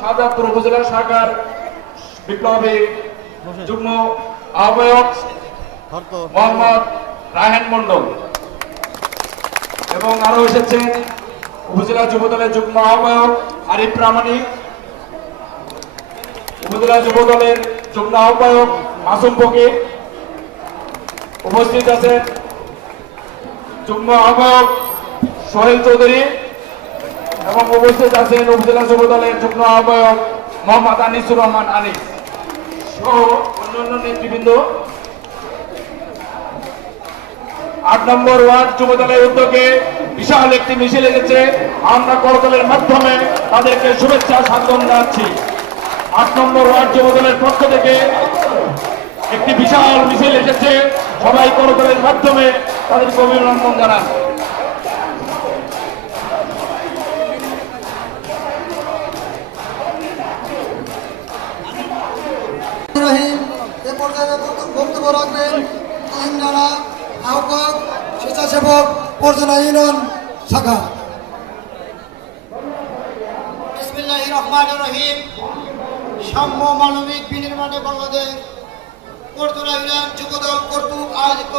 শাহজাদপুর উপজেলা শাখার বিপ্লবী যুগ্ম আহ্বায়ক মোহাম্মদ রায়হান মন্ডল এবং আরো এসেছেন উপজেলা যুবদলের যুগ্ম আহ্বায়ক আরিফ প্রামাণিক, উপজেলা যুবদলের যুগ্ম আহ্বায়ক মাসুম ফকির, উপস্থিত আছেন যুগ্ম আহ্বায়ক সোহেল চৌধুরী এবং উপস্থিত আছেন উপজেলা যুবদলের যুগ্ম আহ্বায়ক মোহাম্মদ আনিসুর রহমান আনিস সহ অন্যান্য নেতৃবৃন্দ। ৮ নম্বর ওয়ার্ড যুবদলের উদ্যোগে বিশাল একটি মিছিল এসেছে, আমরা করদলের মাধ্যমে তাদেরকে শুভেচ্ছা স্বাগত জানাচ্ছি। ৮ নম্বর ওয়ার্ড যুবদলের পক্ষ থেকে একটি বিশাল মিছিল এসেছে, সবাই করদলের মাধ্যমে তাদেরকে অভিনন্দন জানান। বক্তব্য রাখবেন আইনদারা আহ্বায়ক স্বেচ্ছাসেবক পর্যটন ইউনিয়ন শাখা। বিসমিল্লাহির রহমানির রহিম। সাম্য মানবিক বিনির্মাণে বাংলাদেশ পর্যটন ইউনিয়ন যুবদল কর্তৃক আয়োজিত